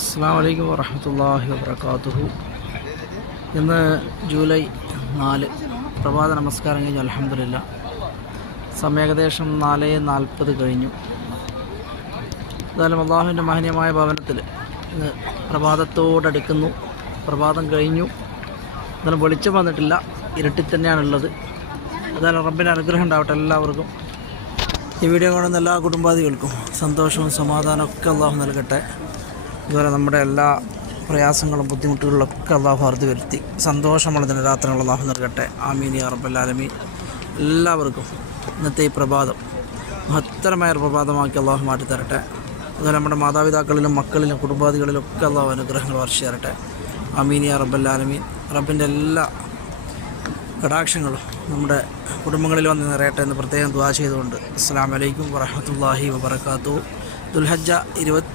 അസ്സലാമു അലൈക്കും വറഹ്മത്തുള്ളാഹി വബറകാതുഹു. ഇന്ന് ജൂലൈ 4 പ്രഭാത നമസ്കാരം കഴിഞ്ഞു. അൽഹംദുലില്ലാ, സമയം ഏകദേശം 4:40 കഴിഞ്ഞു. എന്തായാലും അള്ളാഹുവിൻ്റെ മഹനീയമായ ഭവനത്തിൽ ഇന്ന് പ്രഭാതത്തോടടുക്കുന്നു. പ്രഭാതം കഴിഞ്ഞു. എന്നാലും വെളിച്ചം വന്നിട്ടില്ല, ഇരുട്ടിൽ തന്നെയാണുള്ളത്. എന്തായാലും റബ്ബിൻ്റെ അനുഗ്രഹം ഉണ്ടാവട്ടെ എല്ലാവർക്കും. ഈ വീഡിയോ കാണുന്ന എല്ലാ കുടുംബാദികൾക്കും സന്തോഷവും സമാധാനവും ഒക്കെ അള്ളാഹു നൽകട്ടെ. അതുപോലെ നമ്മുടെ എല്ലാ പ്രയാസങ്ങളും ബുദ്ധിമുട്ടുകളിലൊക്കെ അള്ളാഹു അറുതി വരുത്തി സന്തോഷമുള്ള ദിനരാത്രങ്ങൾ അള്ളാഹു നൽകട്ടെ. ആമീൻ യാ റബ്ബൽ ആലമീൻ. എല്ലാവർക്കും ഇന്നത്തെ ഈ പ്രഭാതം മഹത്തരമായ ഒരു പ്രഭാതമാക്കി അള്ളാഹു മാറ്റിത്തരട്ടെ. അതുപോലെ നമ്മുടെ മാതാപിതാക്കളിലും മക്കളിലും കുടുംബാദികളിലും ഒക്കെ അള്ളാഹു അനുഗ്രഹങ്ങൾ വർഷിച്ചു തരട്ടെ. ആമീൻ യാ റബ്ബൽ ആലമീൻ. റബ്ബിൻ്റെ എല്ലാ കടാക്ഷങ്ങളും നമ്മുടെ കുടുംബങ്ങളിൽ വന്ന് നിറയട്ടെ എന്ന് പ്രത്യേകം ദുആ ചെയ്തുകൊണ്ട് അസ്സലാമു അലൈക്കും വറഹ്മത്തുള്ളാഹി വബറകാതുഹു. ദുൽഹജ്ജ 27